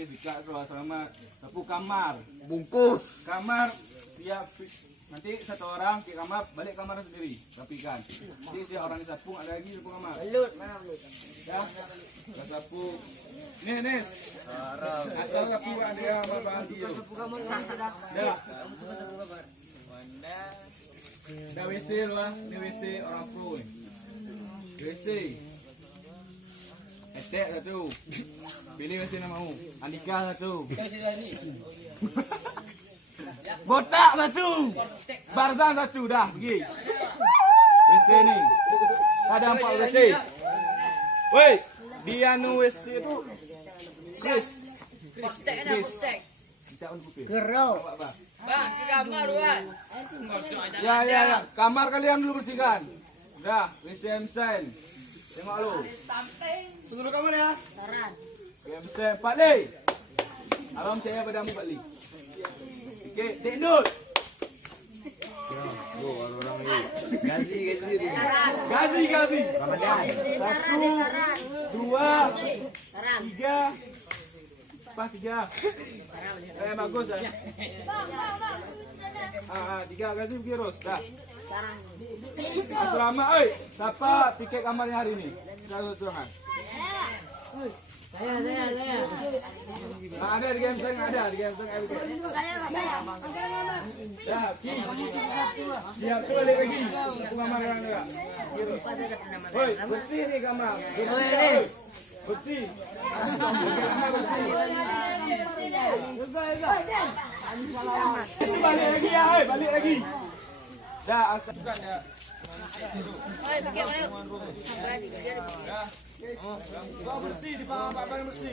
WC sikat keluar selamat. Sapu kamar. Bungkus. Kamar siap. Nanti satu orang ke kamar, balik kamar sendiri, rapikan. Jadi siap orang disapu, ada lagi sapu kamar. Belut, mana belut? Ya, kita sapu. Nih. Atau sapu ada yang apa dia? Sapu kamar dah. Dah. Dah WC lu ah, ini WC orang pro ni. WC. Etek satu. Pilih WC nak mau. Andika satu. Botak satu. Barzan satu dah pergi. WC ni. Ada 4 WC. Woi, dia nu WC tu. Chris. Kita on putih. Gerau. Bang, ke kamar tuan. Ya. Kamar kalian dulu bersihkan. Dah, WC MSN. Tengok lu. Seluruh kamar ya. Saran. MSN Pak Li. Alam saya padamu Pak Li. Okey, take note. Gazi. Saran. 1, 2, 3. Pas 3. Bagus dah. Tiga gazi pergi terus. Dah. Asrama, oi. Siapa tiket kamarnya hari ini? Satu turangan. Saya. Ada di game saya ada di game saya. Ya, Ki. Siap tu balik lagi. Kamar orang enggak. Oi, bersih ni kamar. Bersih. Balik lagi ya, balik lagi. Dah, asapkan ya. Bersih di bawah bersih.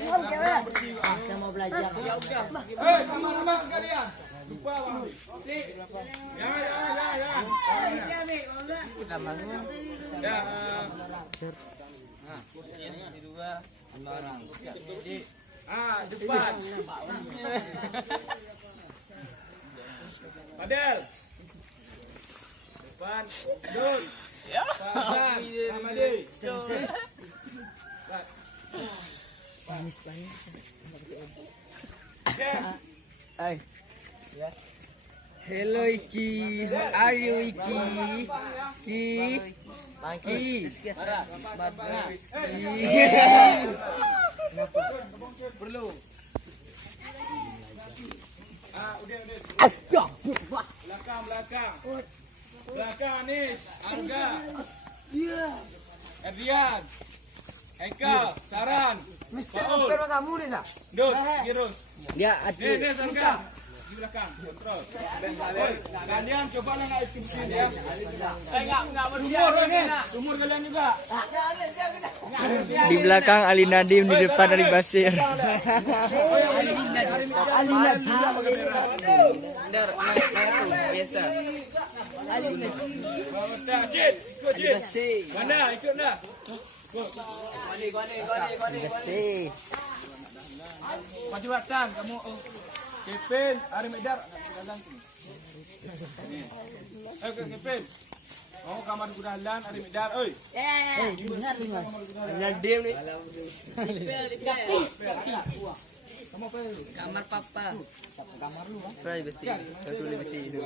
Kita mau belajar. Kamar sekalian. Lupa bang. Ya. Depan. Padel. Depan. Dun. Pasan. Hamadi. Panis. Hai. Hello Iki. How are you Iki? Ki. Perlu. Udah. Astagfirullah. Belakang ni. Arga. Adrian. Eka. Saran. Paul. Kamu ni tak? Dut. Girus. Dia Ni Sarga. Di belakang. Kontrol. Kalian coba nak ikut sini ya. Enggak Sumur kalian juga. di belakang Ali Nadim, di depan Ali Basir. Ali Nadim. Biasa. Cik, ikut Cik. Mana ikut dah. Maju batang kamu. Kepin, Ari Medar dalam sini. Ayo Kepin. Oh kamar gudalan Ari Medar, oi. Dengar. Ali Nadim ni. Kamu apa dulu? Kamar papa. Kamar lu ah. Private. Satu lebih.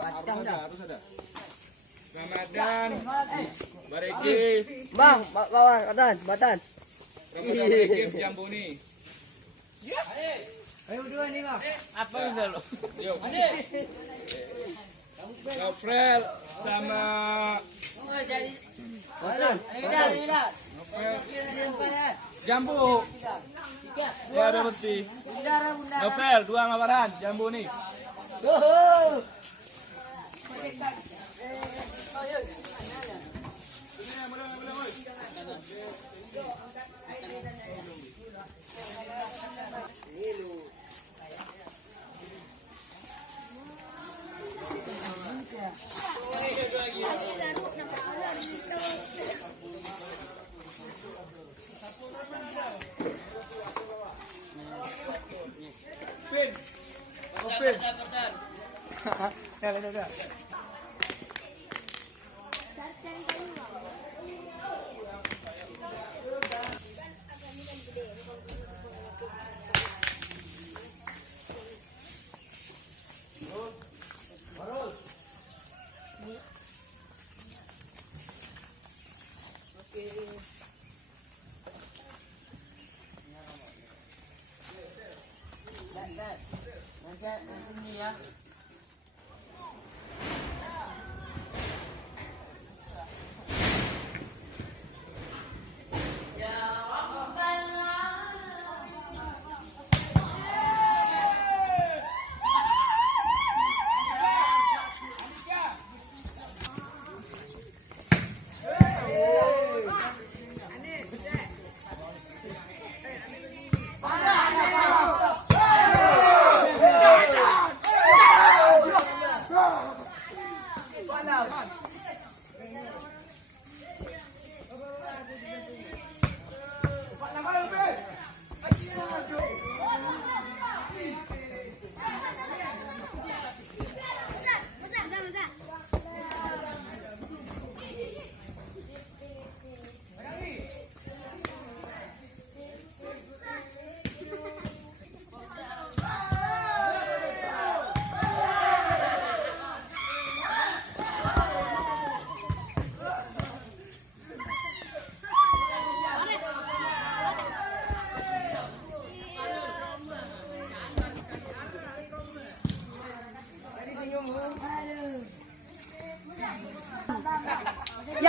Harus ada. Ramadan. Bareki. Bang, kawan, batan. Ramadan jambu ni. Ayo dua ni bang. Apa itu lo? Yo. Gavrel sama Batan. jambu. Ya ada bersih. Novel, 2 ngabaran jambu ni.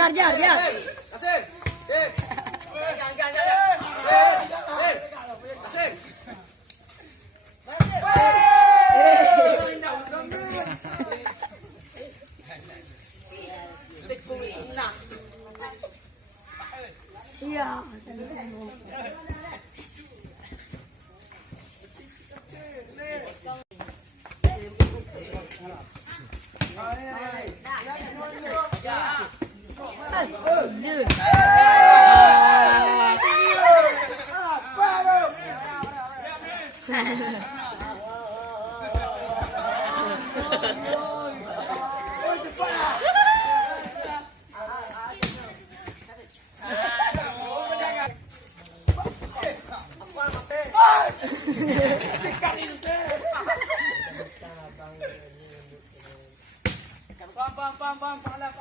Jar. Kasih. Kasih. Iya. Pam, pala.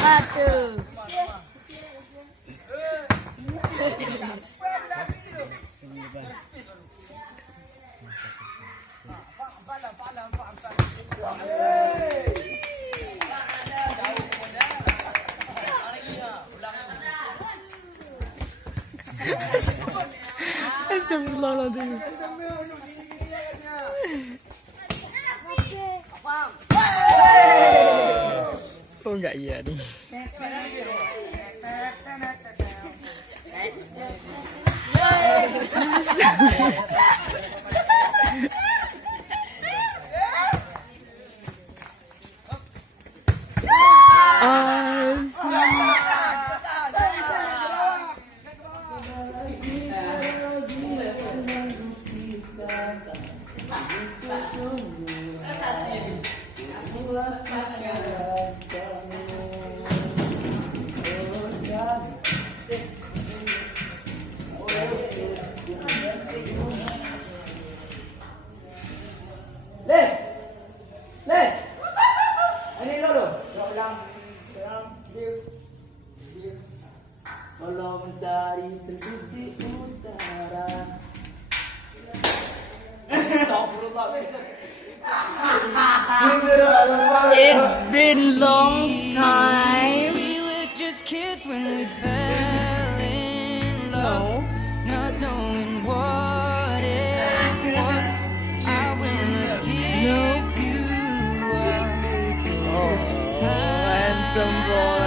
Aduh. Astagfirullahaladzim. Oh enggak iya nih. Kalau mencari telur di utara. It's been long time. We were just kids when we fell in love, not knowing what it was. I will give you up this time. Handsome boy.